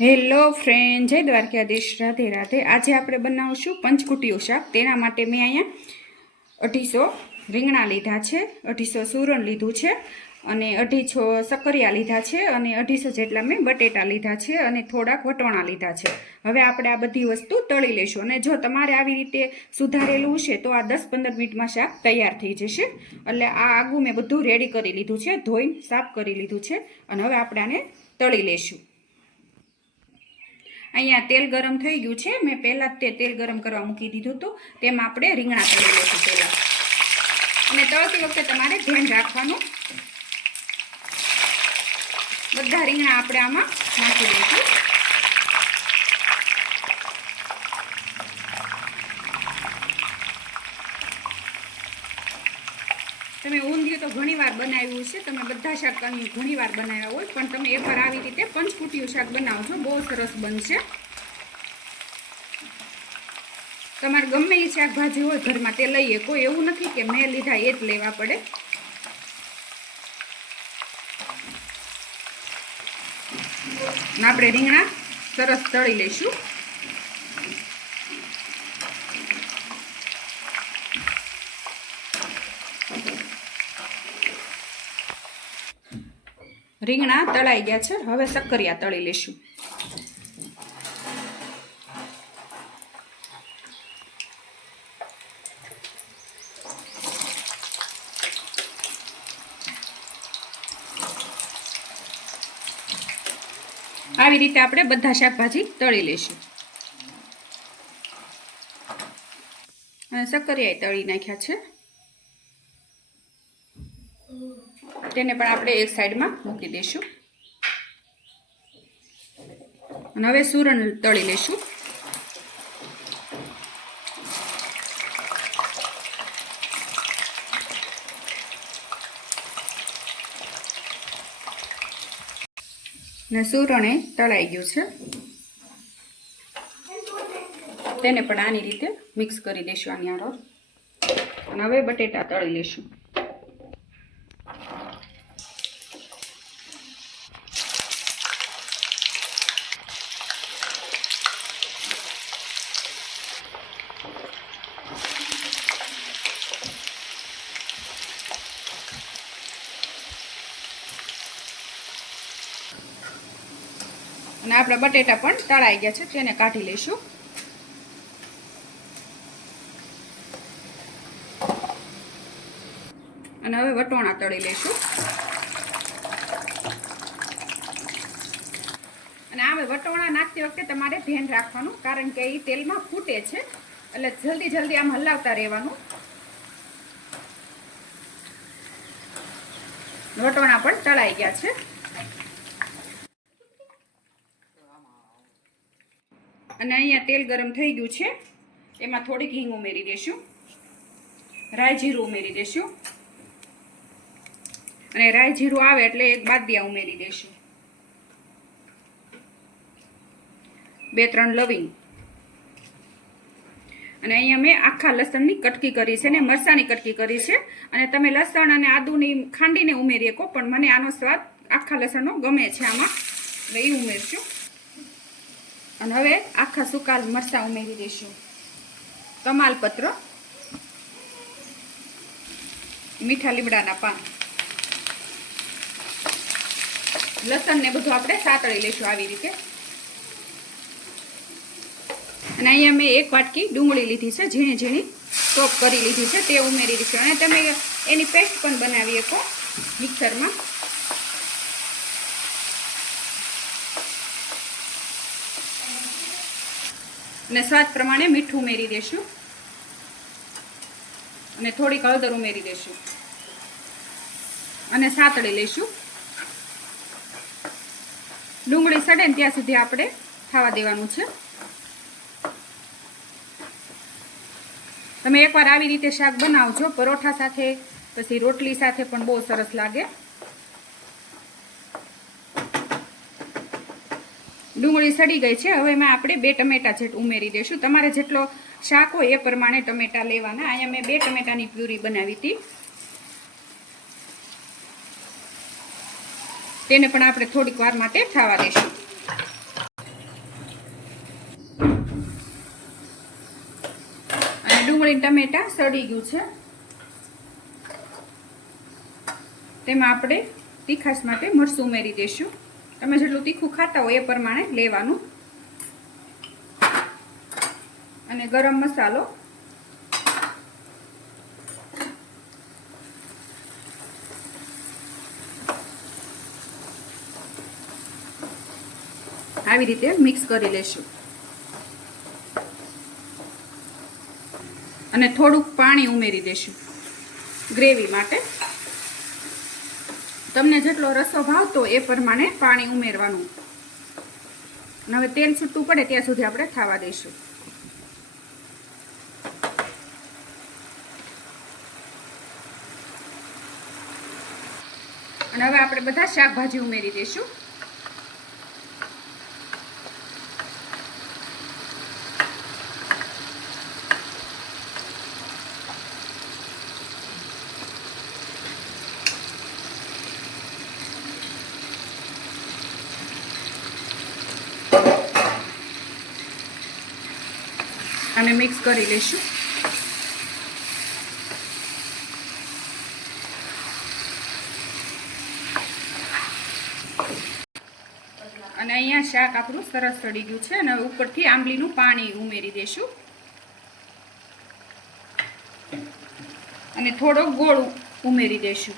Hello friend, જય દ્વારકાધીશ. રાધે રાધે. આજે આપણે બનાવશું પંચકુટીયું શાક. તેના માટે મેં અહીંયા અઢીસો રીંગણા લીધા છે, અઢીસો સૂરણ લીધું છે, અને અઢીસો સક્કરિયા લીધા છે, અને અઢીસો જેટલા મેં બટેટા લીધા છે, અને થોડાક વટોણા લીધા છે. હવે આપણે આ બધી વસ્તુ તળી લેશું. અને જો તમારે આવી રીતે સુધારેલું હશે, તો આ દસ પંદર મિનિટમાં શાક તૈયાર થઈ જશે. એટલે આ આગું મેં બધું રેડી કરી લીધું છે, ધોઈને સાફ કરી લીધું છે, અને હવે આપણે આને તળી લેશું. અહીંયા તેલ ગરમ થઈ ગયું છે. મેં પહેલાં જ તે તેલ ગરમ કરવા મૂકી દીધું હતું. તેમાં આપણે રીંગણા કરી લઈશું પહેલાં. અને તળતી વખતે તમારે ધ્યાન રાખવાનું. બધા રીંગણા આપણે આમાં નાખી દઈશું તમે ઊંધિયું તો ઘણીવાર બનાવ્યું છે. તમે બધા શાક ઘણીવાર બનાવ્યા હોય, પણ તમે એકવાર આવી રીતે પંચકુટીયું શાક બનાવજો. બહુ સરસ બનશે. તમારે ગમે એ શાકભાજી હોય, ઘરમાં તે લઈએ. કોઈ એવું નથી કે મેં લીધા એ જ લેવા પડે. આપણે રીંગણા સરસ તળી લઈશું. રીંગણા તળાઈ ગયા છે. હવે સક્કરિયા તળી લેશું આવી રીતે આપણે બધા શાકભાજી તળી લેશું અને સક્કરિયા તળી નાખ્યા છે. તેને પણ આપણે એક સાઈડમાં મૂકી દઈશું. અને હવે સુરણ તળી લઈશું. ને સુરણે તળાઈ ગયું છે. તેને પણ આની રીતે મિક્સ કરી દઈશું આની આરો અને હવે બટેટા તળી લઈશું. અને આપણા બટેટા પણ તળાઈ ગયા છે તેને કાઢી લઈશું. અને હવે વટોણા તળી લઈશું. અને આ વટોણા નાખતી વખતે તમારે ધ્યાન રાખવાનું, કારણ કે એ તેલમાં ફૂટે છે, એટલે જલ્દી જલ્દી આમ હલાવતા રહેવાનું. વટોણા પણ તળાઈ ગયા છે. અને અહીંયા તેલ ગરમ થઈ ગયું છે. એમાં થોડીક હિંગ ઉમેરી દઈશું રાઈ જીરું ઉમેરી દઈશું અને રાઈ જીરું આવે એટલે એક બાદિયા ઉમેરી દઈશું બે, ત્રણ લવિંગ. અને અહીંયા મેં આખા લસણની કટકી કરી છે ને મરસાની કટકી કરી છે. અને તમે લસણ અને આદુની ખાંડીને ઉમેરી શકો પણ મને આનો સ્વાદ આખા લસણનો ગમે છે આમાં. એટલે એ ઉમેરશું. અને હવે આખા સુકાલ મરચાં ઉમેરી દઈશું. કમાલપત્ર મીઠા લીમડાના પાન. લસણ ને બધું આપણે સાતળી લઈશું આવી રીતે. અને અહીંયા મેં એક વાટકી ડુંગળી લીધી છે, ઝીણી ઝીણી ચોપ કરી લીધી છે, તે ઉમેરી છે અને તમે એની પેસ્ટ પણ બનાવી શકો મિક્સરમાં. અને સ્વાદ પ્રમાણે મીઠું ઉમેરી દઈશું અને થોડીક હળદર ઉમેરી દઈશું અને સાતળી લઈશું. ડુંગળી સડે ને ત્યાં સુધી આપણે ખાવા દેવાનું છે. તમે એકવાર આવી રીતે શાક બનાવજો, પરોઠા સાથે, પછી રોટલી સાથે પણ બહુ સરસ લાગે. ડુંગળી સડી ગઈ છે. હવે એમાં આપણે બે ટમેટા જેટ ઉમેરી દઈશું તમારે જેટલો શાક હોય એ પ્રમાણે ટમેટા લેવાના. અહીંયા મેં બે ટમેટાની પ્યુરી બનાવી હતી. તેને પણ આપણે થોડીક વાર માટે ખાવા દઈશું અને ડુંગળી ટમેટા સડી ગયું છે. તેમાં આપણે તીખાશ માટે મરસું ઉમેરી દઈશું તમે જેટલું તીખું ખાતા હોય એ પ્રમાણે લેવાનું. અને ગરમ મસાલો. આવી રીતે મિક્સ કરી લેશું. અને થોડુંક પાણી ઉમેરી દેશું ગ્રેવી માટે. તમને જેટલો રસો ભાવતો એ પ્રમાણે પાણી ઉમેરવાનું. અને હવે તેલ છૂટું પડે ત્યાં સુધી આપણે થવા દઈશું. અને હવે આપણે બધા શાકભાજી ઉમેરી દઈશું. અને મિક્સ કરી લઈશું. અને અહીંયા શાક આપણું સરસ સડી ગયું છે અને ઉપરથી આંબલીનું પાણી ઉમેરી દઈશું અને થોડો ગોળ ઉમેરી દેશું.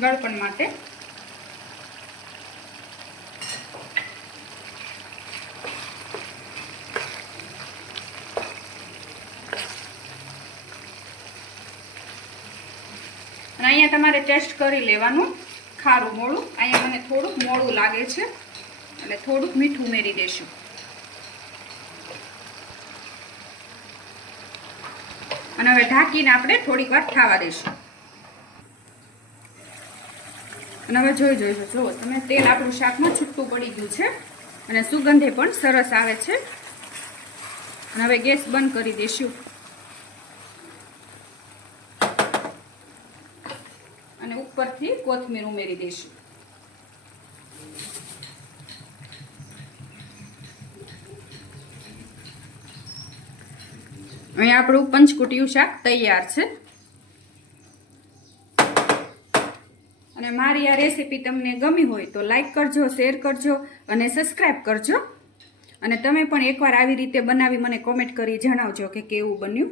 ગળપણ માટે. અહીંયા તમારે ટેસ્ટ કરી લેવાનું, ખારું મોળું. અહીંયા મને થોડુંક મોળું લાગે છે. એટલે થોડુંક મીઠું ઉમેરી દેશું અને હવે ઢાંકીને આપણે થોડીક વાર ખાવા દઈશું. અને હવે જોઈ જોઈશું જુઓ તમે તેલ આપણું શાકમાં છૂટું પડી ગયું છે. અને સુગંધે પણ સરસ આવે છે. અને હવે ગેસ બંધ કરી દઈશું અને ઉપરથી કોથમીર ઉમેરી દઈશું અહીંયા આપણું પંચકુટિયું શાક તૈયાર છે. અને મારી આ રેસીપી તમને ગમી હોય તો લાઈક કરજો, શેર કરજો અને સબસ્ક્રાઈબ કરજો. અને તમે પણ એકવાર આવી રીતે બનાવી મને કોમેન્ટ કરી જણાવજો કે કેવું બન્યું.